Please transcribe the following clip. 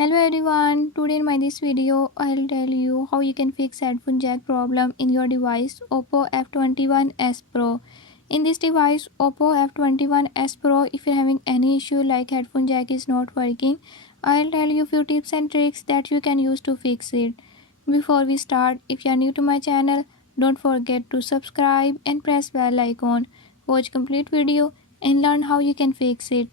Hello everyone, today in my this video I'll tell you how you can fix headphone jack problem in your device Oppo F21s Pro. In this device Oppo F21s Pro, if you're having any issue like headphone jack is not working, I'll tell you few tips and tricks that you can use to fix it. Before we start, if you are new to my channel, don't forget to subscribe and press bell icon. Watch complete video and learn how you can fix it.